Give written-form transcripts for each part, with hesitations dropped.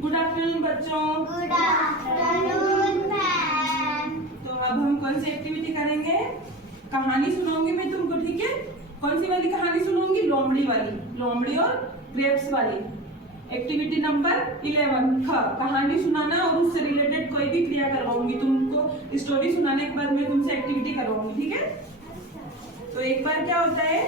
Good afternoon बच्चों। Good afternoon ma'am. तो अब हम कौन सी एक्टिविटी करेंगे? कहानी सुनाऊंगी मैं तुमको, ठीक है? कौन सी वाली कहानी सुनाऊंगी? लोमड़ी वाली, लोमड़ी और ग्रेप्स वाली। एक्टिविटी नंबर 11 कहानी सुनाना और उससे रिलेटेड कोई भी क्रिया करवाऊंगी तुमको। स्टोरी सुनाने के बाद मैं तुमसे एक्टिविटी करवाऊंगी, ठीक है? तो एक बार क्या होता है,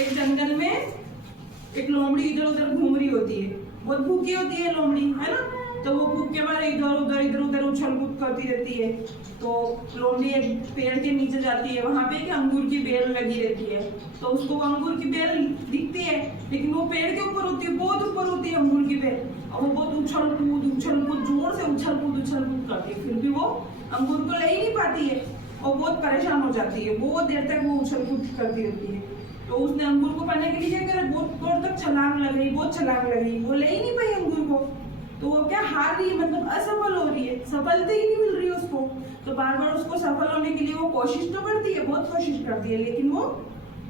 एक जंगल में एक लोमड़ी इधर उधर घूम रही होती है। बहुत भूखी होती है लोमड़ी, है ना? तो वो भूख के मारे इधर उधर उछल कूद करती रहती है। तो लोमड़ी एक पेड़ के नीचे जाती है, वहां पे एक अंगूर की बेल लगी रहती है। तो उसको वो अंगूर की बेल दिखती है, लेकिन वो पेड़ के ऊपर होती है, बहुत ऊपर होती है अंगूर की बेल। और वो बहुत उछल कूद जोर से उछल कूद करती है, फिर भी वो अंगूर को ले ही नहीं पाती है और बहुत परेशान हो जाती है। बहुत देर तक वो उछल कूद करती रहती है। तो उसने अंगूर को पाने के लिए क्या करा, बहुत देर तक छलांग लगाई, वो ले ही नहीं पाई अंगूर को। तो वो क्या हार रही है, मतलब असफल हो रही है, सफलता ही नहीं मिल रही है उसको। तो बार बार उसको सफल होने के लिए वो कोशिश तो करती है, बहुत कोशिश करती है, लेकिन वो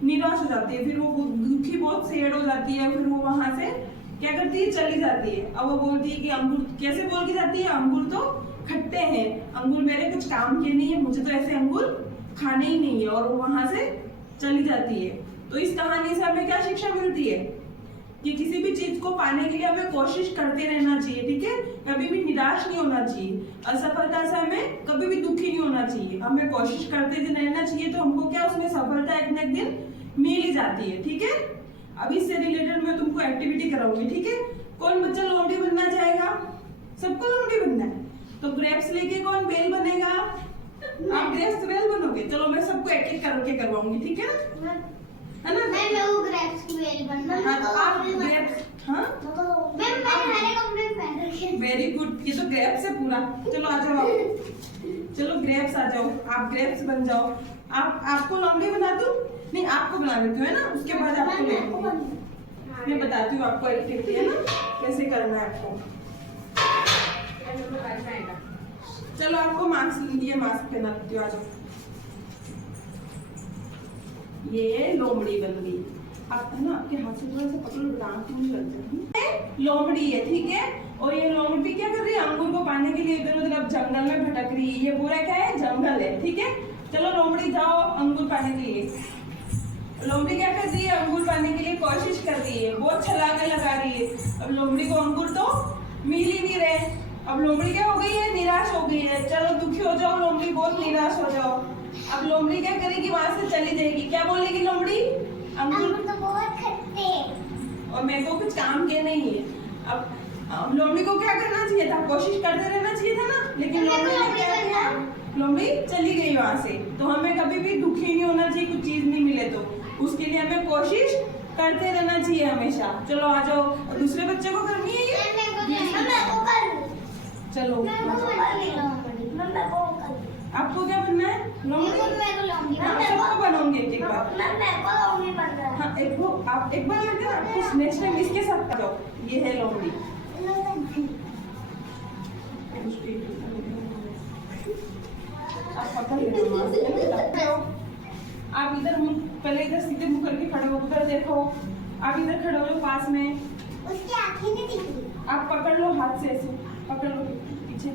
निराश हो जाती है। फिर वो दुखी बहुत सेड हो जाती है। फिर वो वहां से क्या करती है, चली जाती है। अब वो बोलती है कि अंगूर, कैसे बोल के जाती है, अंगूर तो खट्टे हैं, अंगूर मेरे कुछ काम के नहीं है, मुझे तो ऐसे अंगूर खाने ही नहीं है। और वो वहां से चली जाती है। तो इस कहानी से हमें क्या शिक्षा मिलती है कि किसी भी चीज को पाने के लिए हमें कोशिश करते रहना चाहिए, ठीक है? कभी भी निराश नहीं होना चाहिए। असफलता से हमें कभी भी दुखी नहीं होना चाहिए, हमें कोशिश करते रहना चाहिए। तो हमको क्या, उसमें सफलता एक न एक दिन मिल ही जाती है, ठीक है? अब इससे रिलेटेड मैं तुमको एक्टिविटी कराऊंगी, ठीक है? कौन बच्चा लोमड़ी बनना चाहेगा? सबको लोमड़ी बनना है। तो ग्रेप्स लेके कौन बेल बनेगा? आप ग्रेप्स बेल बनोगे। चलो मैं सबको एक एक करके करवाऊंगी, ठीक है ना? है ना? मैं वो ग्रेप्स की बेल बनना। हाँ, तो आप ग्रेप्स, हाँ मैम मैंने हरे कपड़े पहन रखे। वेरी गुड, ये तो ग्रेप्स है पूरा। चलो आ जाओ आप, चलो ग्रेप्स आ जाओ, आप ग्रेप्स बन जाओ। आपको लोमड़ी बना दूं? नहीं, आपको बना देती हूँ, है ना? उसके बाद आपको मैं बताती हूँ आपको एक्टिविटी, है ना, कैसे करना है आपको। चलो आपको मास्क, ये मास्क पहना देती हूँ, आ जाओ। ये लोमड़ी बन गई। आप है ना, आपके हाथ से थोड़ा सा पकड़ लो, आंख नहीं लग जाए। लोमड़ी है, ठीक है? और ये लोमड़ी क्या कर रही है, अंगूर को पाने के लिए इधर उधर अब जंगल में भटक रही है। ये पूरा क्या है, जंगल है, ठीक है? चलो लोमड़ी जाओ अंगूर पाने के लिए। लोमड़ी क्या कर रही है, अंगूर पाने के लिए कोशिश कर रही है, बहुत छलांगे लगा रही है। अब लोमड़ी को अंगूर तो मिल ही नहीं रहे। अब लोमड़ी क्या हो गई है, निराश हो गई है। चलो दुखी हो जाओ लोमड़ी, बहुत निराश हो जाओ। अब लोमड़ी क्या करेगी, वहां से चली जाएगी। क्या बोलेगी लोमड़ी, अंगूर तो बहुत खट्टे और मेरे को कुछ काम के नहीं है। अब लोमड़ी को क्या करना चाहिए था, कोशिश करते रहना चाहिए था ना, लेकिन लोमड़ी ने क्या किया, लोमड़ी चली गई वहां से। तो हमें कभी भी दुखी नहीं होना चाहिए, कुछ चीज नहीं मिले तो उसके लिए हमें कोशिश करते रहना चाहिए हमेशा। चलो आ जाओ, दूसरे बच्चे को करनी है ये। चलो आपको क्या बनना है, लोमड़ी? हाँ, सबको बनोगे एक बार। हाँ, एक वो आप एक बार लगे ना, कुछ नेक्स्ट टाइम इसके साथ करो। ये है लोमड़ी। आप पकड़ लो, आप इधर मुंह, पहले इधर सीधे मुंह करके खड़े हो, उधर देखो। आप इधर खड़े हो पास में, उसकी आंखें नहीं दिख रही। आप पकड़ लो हाथ से, ऐसे पकड़ लो पीछे,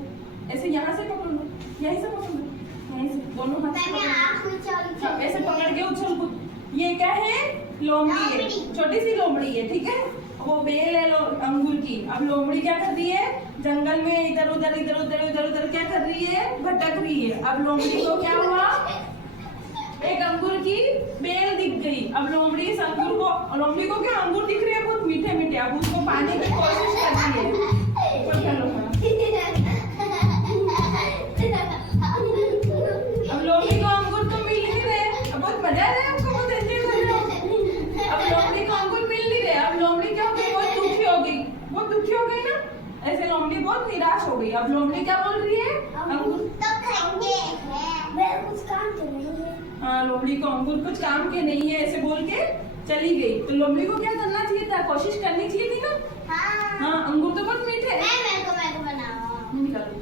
ऐसे यहाँ से पकड़ लो, यहीं से पकड़ लो, यहीं से दोनों हाथ से हाँ, ऐसे पकड़ के उछल कूद। ये क्या है, लोमड़ी है, छोटी सी लोमड़ी है, ठीक है? वो बेल है अंगूर की। अब लोमड़ी क्या कर रही है, जंगल में इधर उधर क्या कर रही है, भटक रही है। अब लोमड़ी को क्या हुआ, एक अंगूर की बेल दिख गई। अब लोमड़ी इस अंगूर को, लोमड़ी को क्या अंगूर दिख रहे हैं बहुत मीठे मीठे, अब उसको पाने की कोशिश कर रही है। अब लोमड़ी को अंगूर तो मिल नहीं रहे, अब बहुत मजा आ रहा है आपको, बहुत एंजॉय कर रहे हो। अब लोमड़ी को अंगूर मिल नहीं रहे। अब लोमड़ी क्या हो गई, बहुत दुखी हो गई ना, ऐसे लोमड़ी बहुत निराश हो गई। अब लोमड़ी क्या बोल रही है, अंगूर तो खाएंगे मैं कुछ काम के नहीं है। हाँ, लोमड़ी को अंगूर कुछ काम के नहीं है, ऐसे बोल के चली गई। तो लोमड़ी को क्या करना चाहिए था, कोशिश करनी चाहिए थी ना। हाँ, अंगूर तो बहुत मीठे हैं। मैं को बनाओ। निकालो,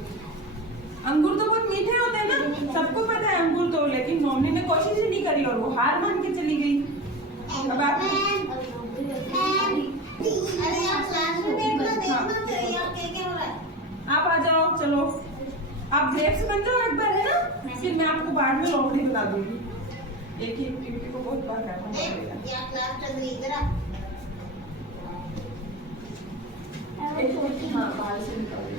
अंगूर तो बहुत मीठे होते हैं ना, सबको पता है अंगूर तो, लेकिन लोमड़ी ने कोशिश ही नहीं करी और वो हार मान के चली गई। अब आप अरे आप क्लास में देखना चाहिए, क्या क्या आप आ जाओ, चलो आप ग्रेप्स बन जाओ एक बार, है ना? फिर मैं आपको बाद में लोमड़ी बना दूंगी। एक ही एक्टिविटी को बहुत बार करना पड़ेगा। हाँ, बाहर से निकालो।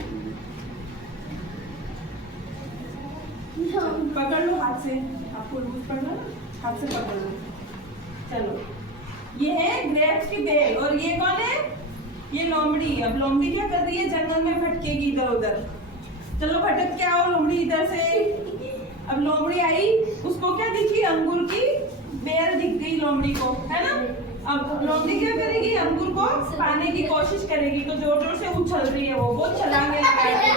पकड़ लो हाथ से, आपको लूज पड़ना, हाथ से पकड़ लो। चलो, ये है ग्रेप्स की बेल और ये कौन है? ये लोमड़ी। अब लोमड़ी क्या कर रही है? जंगल में भटकेगी इधर उधर। चलो भटक के आओ लोमड़ी इधर से। अब लोमड़ी आई, उसको क्या दिखी? अंगूर की बेल दिख गई लोमड़ी को, है ना? अब लोमड़ी क्या करेगी? अंगूर को पाने की कोशिश करेगी, तो जोर जोर से उछल रही है, वो बहुत छलांगे लगा रही है।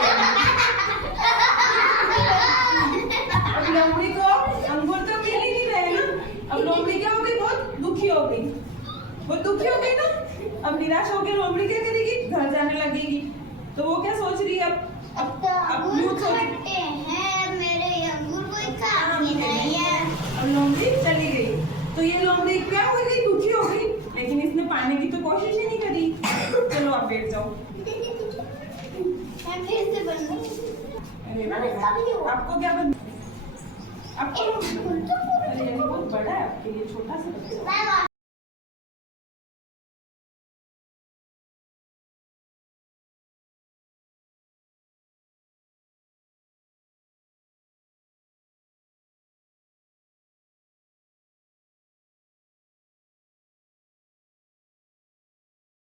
अब लोमड़ी को अंगूर तो मिल ही नहीं रहे ना। अब लोमड़ी क्या हो गई? बहुत दुखी हो गई। वो दुखी हो गई ना, अब निराश हो गई लोमड़ी क्या करेगी? घर जाने लगेगी। तो वो क्या सोच रही है? अब यूं सोच अब लोमड़ी चली गई। तो ये लोमड़ी क्या हो गई? दुखी हो गई, लेकिन इसने पाने की तो कोशिश ही नहीं करी। चलो आप बैठ जाओ। आपको क्या बन? आपको अरे ये बहुत बड़ा है आपके लिए, छोटा सा बच्चा।